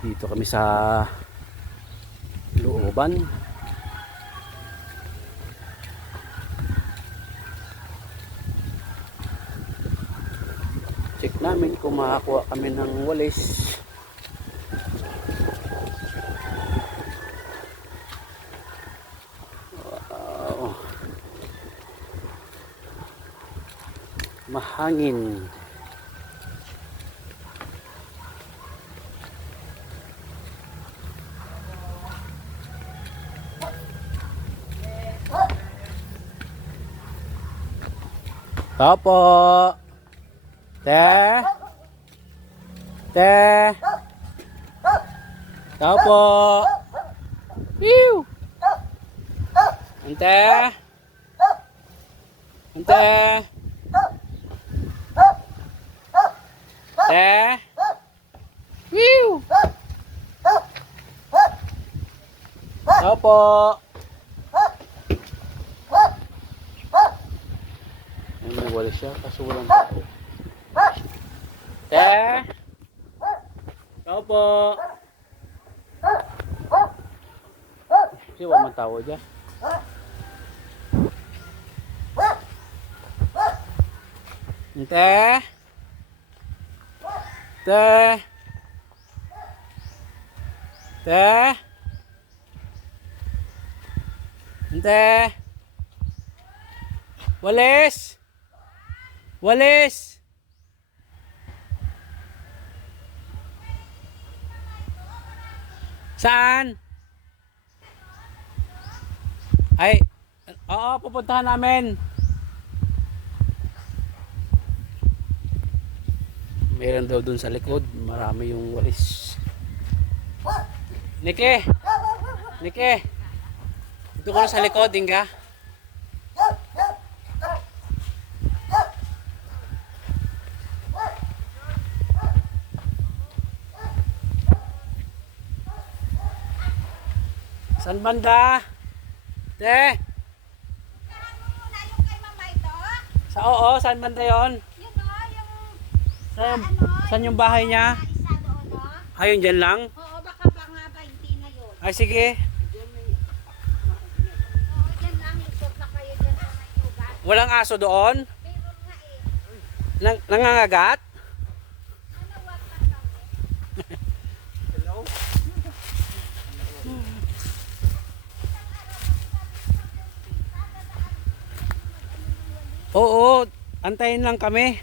Dito kami sa looban. Check namin kung makakuha kami ng walis. Wow. Mahangin. Tapo. Te. Te. Tapo. Piu. Ante. Ante. Te. Piu. Tapo. May wala siya kaso walang tao. Te. Tao po. Kasi wala man tao dyan. Te. Te. Te. Te. Walis. Walis. Saan? Ay, oo, pupuntahan namin. Meron daw dun sa likod, marami yung walis. Nike. Nike. Dito ko na sa likod, Inga. San banda? Te? Sa oo, saan banda yon? Yun o, yung... Saan, saan yung bahay niya? Isa doon o. Ayun, dyan lang? Oo, baka ba nga ba hindi na yun? Ay, sige. Oo, dyan lang. Likod na kayo dyan sa may ugat. Walang aso doon? Meron nga eh. Nangangagat? Manawag pa kami. Oo, antayin lang kami.